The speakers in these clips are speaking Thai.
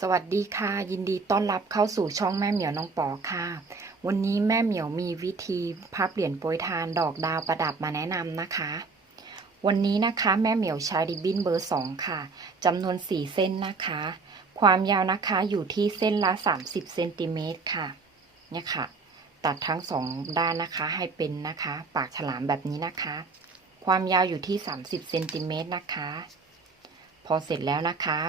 สวัสดีค่ะ ยินดีต้อนรับเข้าสู่ช่องแม่เหมียวน้องปอค่ะ วันนี้แม่เหมียวมีวิธีพับเหรียญโปรยทานดอกดาวประดับมาแนะนำนะคะ วันนี้นะคะแม่เหมียวใช้ริบบิ้นเบอร์2ค่ะจำนวน4เส้นนะคะ ความยาวนะคะอยู่ที่เส้นละ30เซนติเมตรค่ะเนี่ยค่ะ ตัดทั้งสองด้านนะคะให้เป็นนะคะ ปากฉลามแบบนี้นะคะ ความยาวอยู่ที่30เซนติเมตรนะคะ พอเสร็จแล้วนะคะ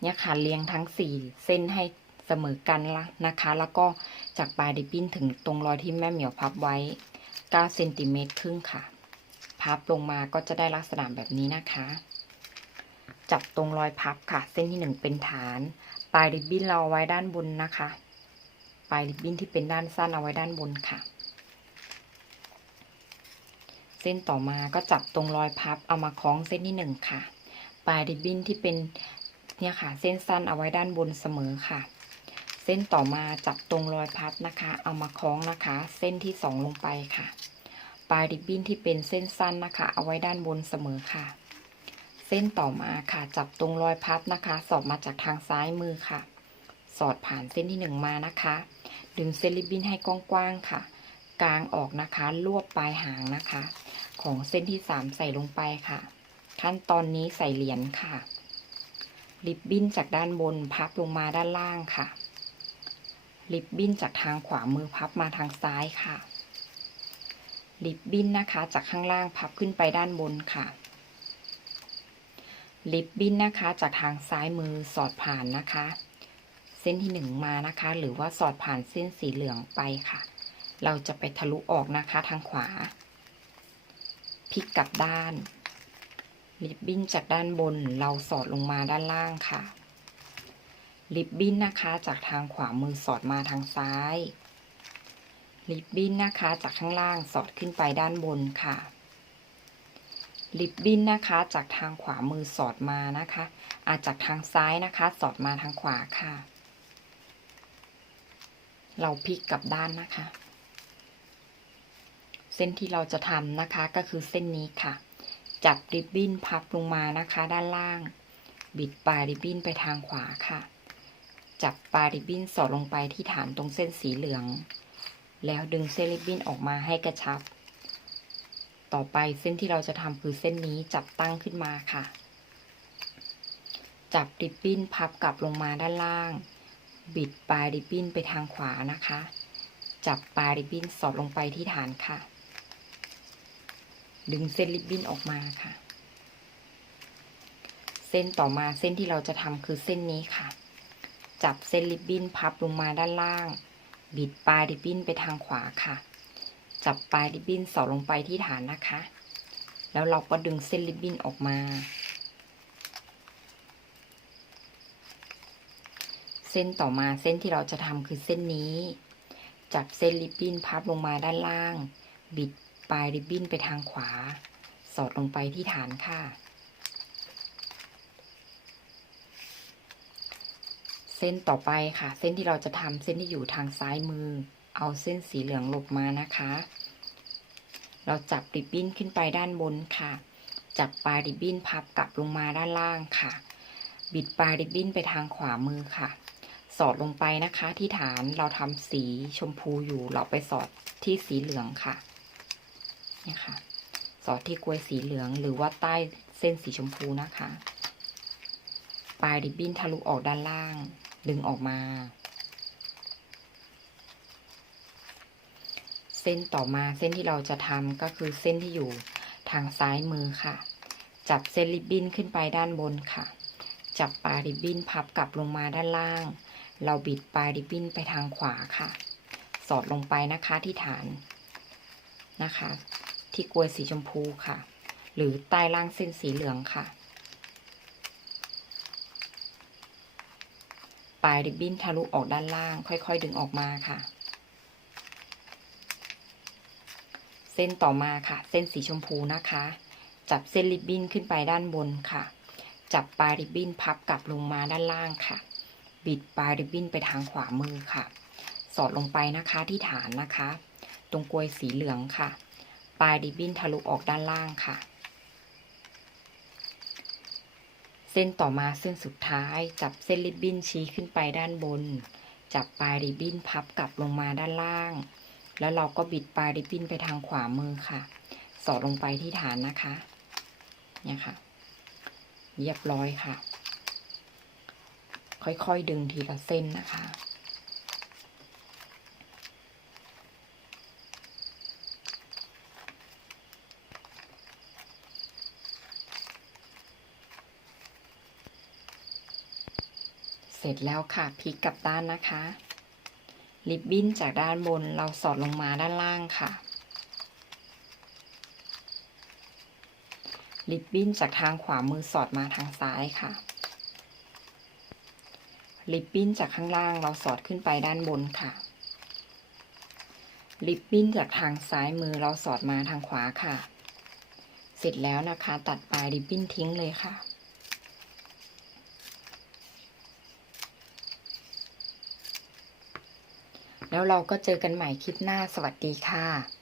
เนี่ยค่ะเรียงทั้งสี่เส้นให้เสมอกันละนะคะ แล้วก็จากปลายดิบบิ้นถึงตรงรอยที่แม่เหมียวพับไว้9เซนติเมตรครึ่งค่ะ พับลงมาก็จะได้ลักษณะแบบนี้นะคะ จับตรงรอยพับค่ะ เส้นที่หนึ่งเป็นฐาน ปลายริบบิ้นเราเอาไว้ด้านบนนะคะ ปลายริบบิ้นที่เป็นด้านสั้นเอาไว้ด้านบนค่ะ เส้นต่อมาก็จับตรงรอยพับเอามาคล้องเส้นที่หนึ่งค่ะ ปลายริบบิ้นที่เป็น เนี่ยค่ะ เส้นสั้นเอาไว้ด้านบนเสมอค่ะ เส้นต่อมาจับตรงรอยพับนะคะ เอามาคล้องนะคะ เส้นที่สองลงไปค่ะ ปลายริบบิ้นที่เป็นเส้นสั้นนะคะ เอาไว้ด้านบนเสมอค่ะ เส้นต่อมาค่ะ จับตรงรอยพับนะคะ สอดมาจากทางซ้ายมือค่ะ สอดผ่านเส้นที่หนึ่งมานะคะ ดึงเส้นริบบิ้นให้กว้างๆค่ะ กลางออกนะคะ รวบปลายหางนะคะ ของเส้นที่สามใส่ลงไปค่ะ ขั้นตอนนี้ใส่เหรียญค่ะ ริบบิ้นจากด้านบนพับลงมาด้านล่างค่ะ ริบบิ้นจากทางขวามือพับมาทางซ้ายค่ะ ริบบิ้นนะคะจากข้างล่างพับขึ้นไปด้านบนค่ะ ริบบิ้นนะคะจากทางซ้ายมือสอดผ่านนะคะ เส้นที่หนึ่งมานะคะ หรือว่าสอดผ่านเส้นสีเหลืองไปค่ะ เราจะไปทะลุออกนะคะทางขวา พลิกกลับด้าน ริบบิ้นจากด้านบนเราสอดลงมาด้านล่างค่ะ ริบบิ้นนะคะจากทางขวามือสอดมาทางซ้าย ริบบิ้นนะคะจากข้างล่างสอดขึ้นไปด้านบนค่ะ ริบบิ้นนะคะจากทางขวามือสอดมานะคะอาจจากทางซ้ายนะคะ สอดมาทางขวาค่ะ เราพลิกกลับด้านนะคะ เส้นที่เราจะทำนะคะก็คือเส้นนี้ค่ะ จับริบบิ้นพับลงมานะคะ ด้านล่าง บิดปลายริบบิ้นไปทางขวาค่ะ จับปลายริบบิ้นสอดลงไปที่ฐานตรงเส้นสีเหลือง แล้วดึงเส้นริบบิ้นออกมาให้กระชับ ต่อไปเส้นที่เราจะทำคือเส้นนี้จับตั้งขึ้นมาค่ะ จับริบบิ้นพับกลับลงมาด้านล่าง บิดปลายริบบิ้นไปทางขวานะคะ จับปลายริบบิ้นสอดลงไปที่ฐานค่ะ ดึงเส้นริบบิ้นออกมาค่ะ เส้นต่อมาเส้นที่เราจะทำคือเส้นนี้ค่ะ จับเส้นริบบิ้นพับลงมาด้านล่าง บิดปลายริบบิ้นไปทางขวาค่ะ จับปลายริบบิ้นสอดลงไปที่ฐานนะคะ แล้วเราก็ดึงเส้นริบบิ้นออกมา เส้นต่อมาเส้นที่เราจะทำคือเส้นนี้ จับเส้นริบบิ้นพับลงมาด้านล่าง บิด ปลายริบบิ้นไปทางขวา สอดลงไปที่ฐานค่ะ เส้นต่อไปค่ะ เส้นที่เราจะทำเส้นที่อยู่ทางซ้ายมือ เอาเส้นสีเหลืองหลบมานะคะ เราจับริบบิ้นขึ้นไปด้านบนค่ะ จับปลายริบบิ้นพับกลับลงมาด้านล่างค่ะ บิดปลายริบบิ้นไปทางขวามือค่ะสอดลงไปนะคะที่ฐานเราทำสีชมพูอยู่เราไปสอดที่สีเหลืองค่ะ เนี่ยค่ะ สอดที่กลวยสีเหลืองหรือว่าใต้เส้นสีชมพูนะคะ ปลายริบบิ้นทะลุออกด้านล่าง ดึงออกมา เส้นต่อมาเส้นที่เราจะทำก็คือเส้นที่อยู่ทางซ้ายมือค่ะ จับเส้นริบบิ้นขึ้นไปด้านบนค่ะ จับปลายริบบิ้นพับกลับลงมาด้านล่าง เราบิดปลายริบบิ้นไปทางขวาค่ะ สอดลงไปนะคะที่ฐานนะคะ ที่กลวยสีชมพูค่ะ หรือใต้ล่างเส้นสีเหลืองค่ะ ปลายริบบิ้นทะลุออกด้านล่าง ค่อยๆ ดึงออกมาค่ะ เส้นต่อมาค่ะ เส้นสีชมพูนะคะ จับเส้นริบบิ้นขึ้นไปด้านบนค่ะ จับปลายริบบิ้นพับกลับลงมาด้านล่างค่ะ บิดปลายริบบิ้นไปทางขวามือค่ะ สอดลงไปนะคะที่ฐานนะคะ ตรงกลวยสีเหลืองค่ะ ปลายริบบิ้นทะลุออกด้านล่างค่ะเส้นส้นต่อมาเส้นสุดท้ายจับเส้นริบบิ้นชี้ขึ้นไปด้านบน จับปลายริบบิ้นพับกลับลงมาด้านล่าง แล้วเราก็บิดปลายริบบิ้นไปทางขวามือค่ะ สอดลงไปที่ฐานนะคะเนี่ยค่ะ เรียบร้อยค่ะ ค่อยๆดึงทีละเส้นนะคะ ร็จแล้วค่ะพลิกกลับด้านนะคะ ริบบิ้นจากด้านบนเราสอดลงมาด้านล่างค่ะ ริบบิ้นจากทางขวามือสอดมาทางซ้ายค่ะ ริบบิ้นจากข้างล่างเราสอดขึ้นไปด้านบนค่ะ ริบบิ้นจากทางซ้ายมือเราสอดมาทางขวาค่ะ เสร็จแล้วนะคะ ตัดปลายริบบิ้นทิ้งเลยค่ะ แล้วเราก็เจอกันใหม่คลิปหน้าสวัสดีค่ะ